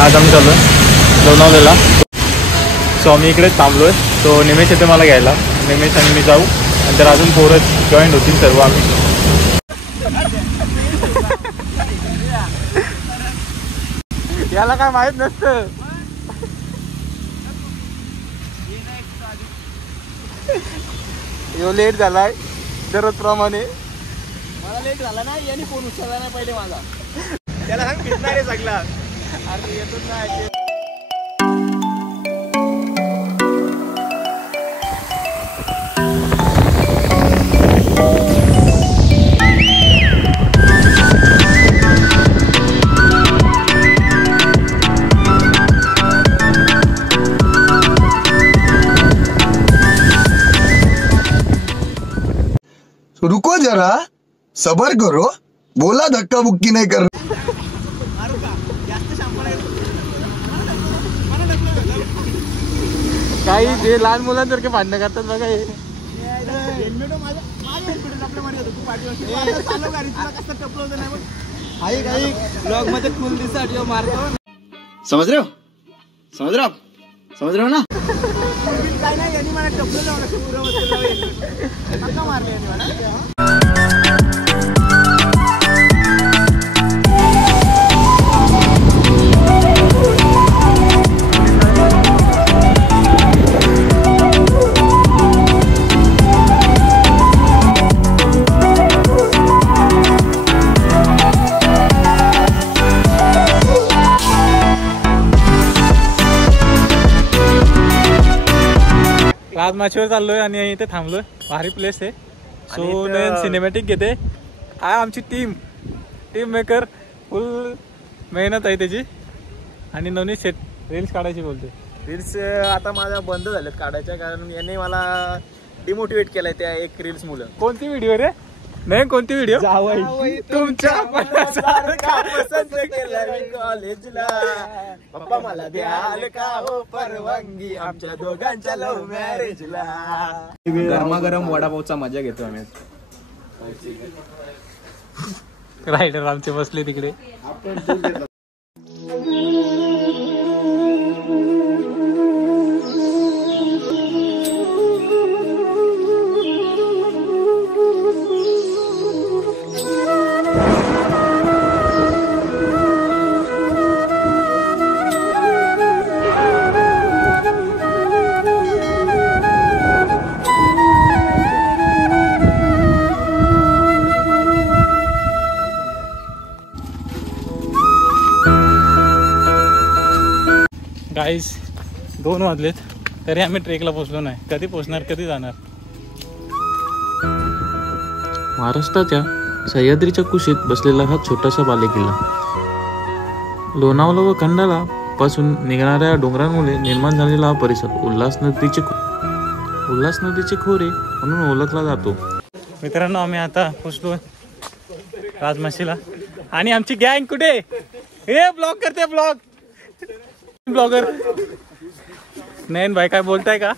आज आम्ही चालू लोणावळ्याला. सो आम्ही इकडेच थांबलो आहे. तो निमेश येते मला घ्यायला. निमेश आणि मी जाऊ आणि तर अजून पोरं जॉईन होतील सर्व आम्ही. याला काय माहित नसतं. यो लेट झालाय दररोज प्रमाणे. मला लेट झाला ना, यांनी फोन उचलला नाही पहिले माझा. त्याला सांग भिजणार आहे सगळा. अरे येतच नाही. रुको जरा, सबर करो, बोला धक्का बुक्की नहीं कर. काही जे लहान मुलांसारखे भांडणं करतात बघा हे. ब्लॉग मध्ये फुल दिसत मारतो. समझ रहे हो, समझ रहे हो आप, समझ रहे हो ना. काय नाही, यांनी मला टपलं मारले यांनी मला. आज माचीवर चाललोय आणि इथे थांबलोय. भारी प्लेस आहे. सो नयन सिनेमॅटिक घेते. हा आमची टीम मेकर फुल मेहनत आहे त्याची. आणि नवनीत सेट रील्स काढायची बोलते. रील्स आता माझ्या बंद झालेत काढायच्या, कारण याने मला डिमोटिवेट केलंय त्या एक रील्स मुलं. कोणती व्हिडिओ रे? नाही कोणती व्हिडिओ? तुमच्या कॉलेजला पप्पा मला द्याल का हो परवानगी आमच्या दोघांच्या लव्ह मॅरेजला. गरमागरम वडापावचा मजा घेतो आम्ही. रायडर आमचे बसले तिकडे. गाईज 2 वाजलेत तरी आम्ही ट्रेकला पोहोचलो नाही. कधी पोहोचणार, कधी जाणार? महाराष्ट्राच्या सह्याद्रीच्या कुशीत बसलेला हा छोटासा बालेकिल्ला. लोणावळा व खंडाळा पासून निघणाऱ्या डोंगरांमुळे निर्माण झालेला हा परिसर उल्हास नदीचे खोरे म्हणून ओळखला जातो. मित्रांनो आम्ही आता पोहोचलो राजमाशीला. आणि आमची गँग कुठे? हे ब्लॉग करते. ब्लॉगर नयन भाई काय बोलताय का?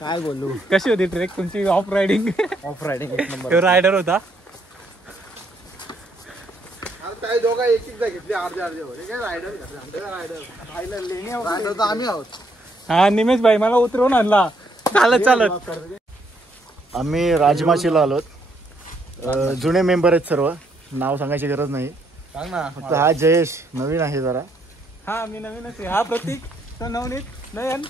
काय बोलू. कशी होती ट्रेक तुमची? ऑफ रायडिंग एक नंबर. रायडर होता. आम्ही आहोत. हा निमेश भाई मला उतरवून आणला चालत. आम्ही राजमाशीला आलोत. जुने मेंबर आहेत सर्व. नाव सांगायची गरज नाही. सांग ना. फक्त हा जयेश नवीन आहे जरा. हा मी नवीनच आहे. हा प्रतीक, तो नवनीत, नयन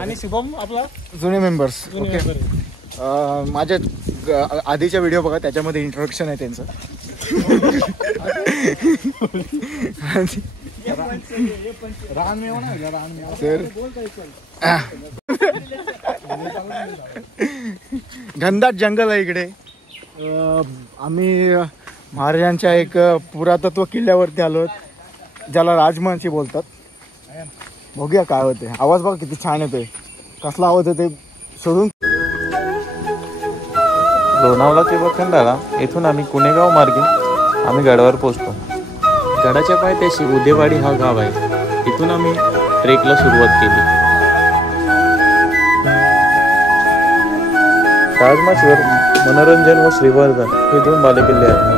आणि शुभम आपला जुने मेंबर्स. ओके. माझ्या आधीच्या व्हिडिओ बघा, त्याच्यामध्ये इंट्रोडक्शन आहे त्यांचं. घनदाट जंगल आहे इकडे. आम्ही महाराजांच्या एक पुरातत्व किल्ल्यावरती आलो, ज्याला राजमहलशी बोलतात. बघूया काय होते. आवाज बघा किती छान येतोय. कसला आवाज येते शोधून. लोणावळा किंवा खंडाळा येथून आम्ही कुणेगाव मार्गे आम्ही गडावर पोहोचतो. गडाच्या पायथ्याशी उदेवाडी हा गाव आहे. इथून आम्ही ट्रेकला सुरुवात केली. राजमाशीवर मनोरंजन व श्रीवर्धन हे 2 बालेकिल्ले आहेत.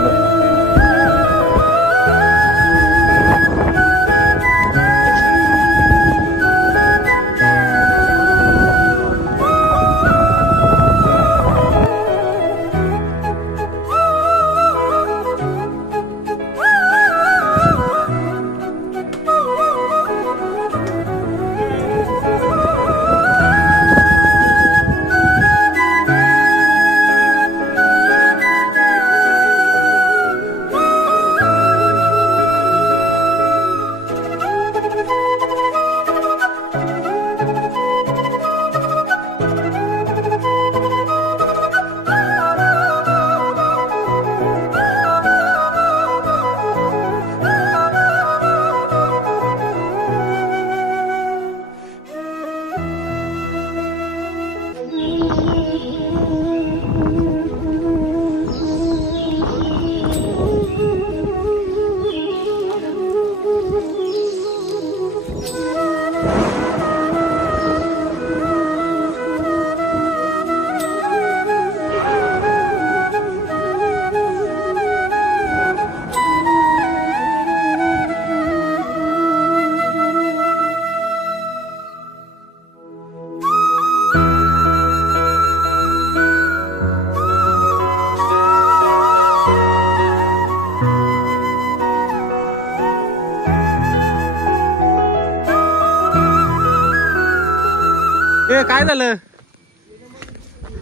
काय झालं?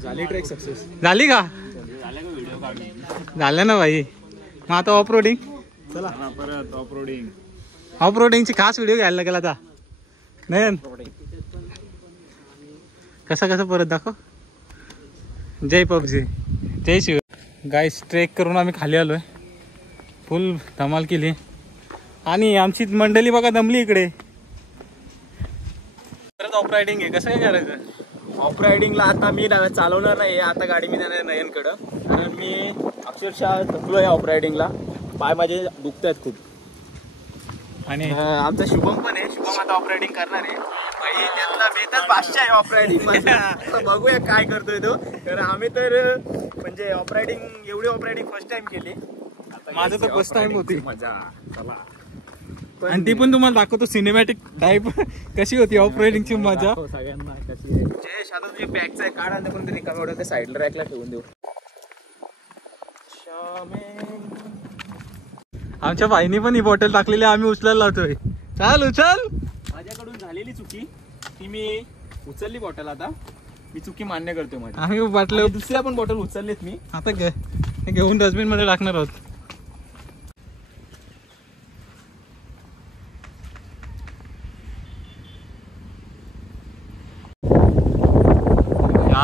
झाली ट्रेक सक्सेस. झाली का? झालं ना भाई. मग आता ऑफ रोडिंग. चला परत ऑफ रोडिंग. ऑफ रोडिंगची खास व्हिडिओ घ्यायला लागेल आता. नयन कसं परत दाखव. जय पबजी, जय शिव. गाईस ट्रेक करून आम्ही खाली आलोय. फुल धमाल केली आणि आमची मंडळी बघा दमली इकडे. परत ऑफ रायडिंग आहे. कसं काय करायचं? ऑफ रायडिंगला आता मी चालवणार नाही. आता गाडी मी देणार नयनकडं, कारण मी अक्षरशः थकलोय ऑफ रायडिंगला. पाय माझे दुखत आहेत खूप. आणि आमचा शुभम पण आहे. शुभम आता ऑफ रायडिंग करणार आहे. त्यातला बेतच भाषा आहे ऑफ रायडिंग. बघूया काय करतोय तो. तर आम्ही तर म्हणजे ऑफ रायडिंग एवढी ऑफ रायडिंग फर्स्ट टाइम केली. माझं तर फर्स्ट टाइम होती. मजा. चला आणि ती पण तुम्हाला दाखवतो सिनेमॅटिक टाईप कशी होती ऑफ रायडिंगची मजा. सगळ्यांना कशी आहे. जयेश आता तुझे बॅगचं आहे काढ आणि कोणतरी रिकामा साईडला रॅकला ठेवून देऊ. आमच्या बाईनी पण ही बॉटल टाकलेली आम्ही उचलायला लावतोय. चाल उचल. माझ्याकडून झालेली चुकी ती मी उचलली बॉटल. आता मी चुकी मान्य करतोय माझी. आम्ही बाटल्या दुसऱ्या पण बॉटल उचललेत मी. आता घेऊन डस्टबिन मध्ये टाकणार आहोत.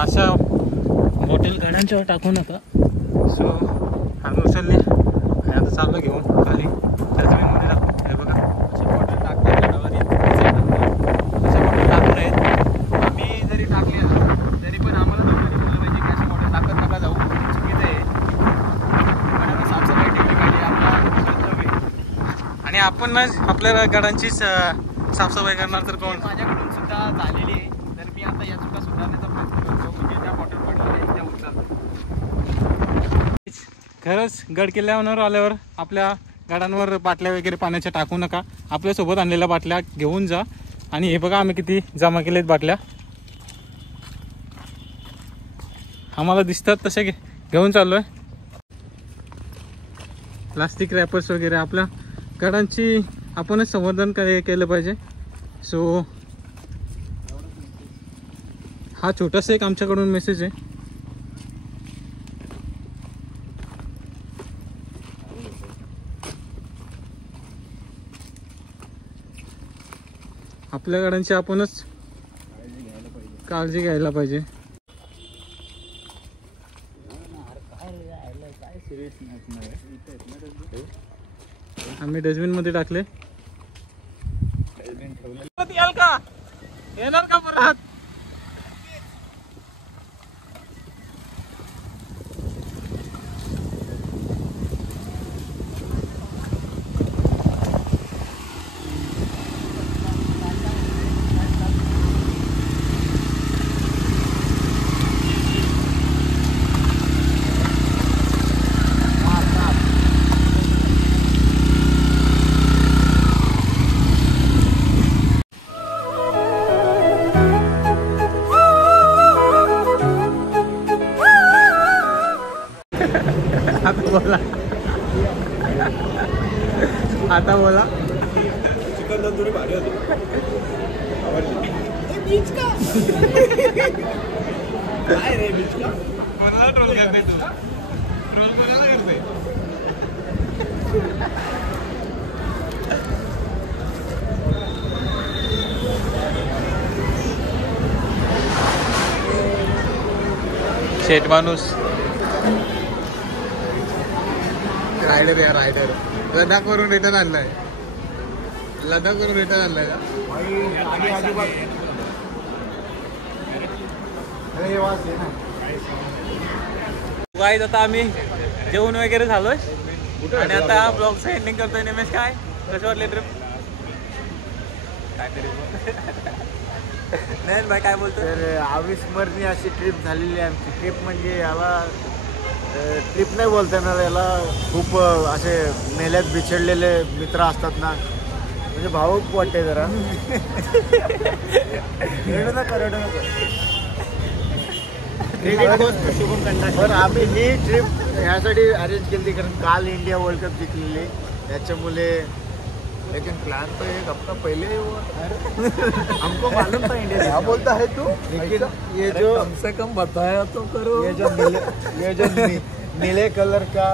अशा बॉटल गाड्यांच्यावर टाकू नका. सो आम्ही उचलली आणि आता चाललो घेऊन खाली डस्टबिन मध्ये टाकू. हे बघा अशी बॉटल टाकल्या झाडावर अशा बॉटल टाकू नयेत. आम्ही जरी टाकले ना तरी पण आम्हाला लोकांनी बोललं पाहिजे की अशा बॉटल टाकत नका जाऊ. चुकीचं आहे. पण आता साफसफाई ठेवली पाहिजे. आपला कर्तव्य आहे. आणि आपण आपल्या गाड्यांची साफसफाई करणार तर कोण? माझ्याकडून सुद्धा झालेली आहे. तर मी आता या चुका सुधारण्याचा प्रयत्न करतो. म्हणजे त्या बॉटल पडलेल्या त्या उचलतो. खरंच गड किल्ल्यावर आल्यावर आपल्या गाड्यांवर बाटल्या वगैरे पाण्याच्या टाकू नका. आपल्यासोबत आणलेल्या बाटल्या घेऊन जा. आणि हे बघा आम्ही किती जमा केलेत बाटल्या. आम्हाला दिसतात तसे घेऊन चाललोय. प्लास्टिक रॅपर्स वगैरे आपल्या गाड्यांची आपणच संवर्धन केलं पाहिजे. सो हा छोटासा एक आमच्याकडून मेसेज आहे. आपल्या गाड्यांची आपणच काळजी घ्यायला पाहिजे. आम्ही डस्टबिन मध्ये टाकले. याल का? येणार का परत? आता बोला. चिकन तंदुरी भारी होती. काय रे बीच का? ट्रोल करते तू. ट्रोल कोणाला करते? शेट माणूस रायडर या रायडर लडाख वरून रिटर्न आणलाय. लडाख वरून रिटर्न आणलाय का? गाईज आता आम्ही जेवण वगैरे झालोय आणि आता ब्लॉगचं एंडिंग करतोय. निमेश काय कसं वाटले ट्रिप? नाही भाई काय बोलतो? तर अविस्मरणीय अशी ट्रिप झालेली आहे आमची. ट्रिप म्हणजे याला ट्रिप नाही बोलता येणार. याला खूप असे मेल्यात बिछडलेले मित्र असतात ना, म्हणजे भावूक वाटते जरा. रडू नका रडू नका. पण आम्ही ही ट्रिप ह्यासाठी अरेंज केली कारण काल इंडिया वर्ल्ड कप जिंकलेली. त्याच्यामुळे लेकिन प्लान तो एक हफ्ता पहले ही हुआ। हमको मालूम था इंडिया। क्या बोलता है तू? लेकिन ये जो कम से कम बताया तो करो। ये जो नीले कलर का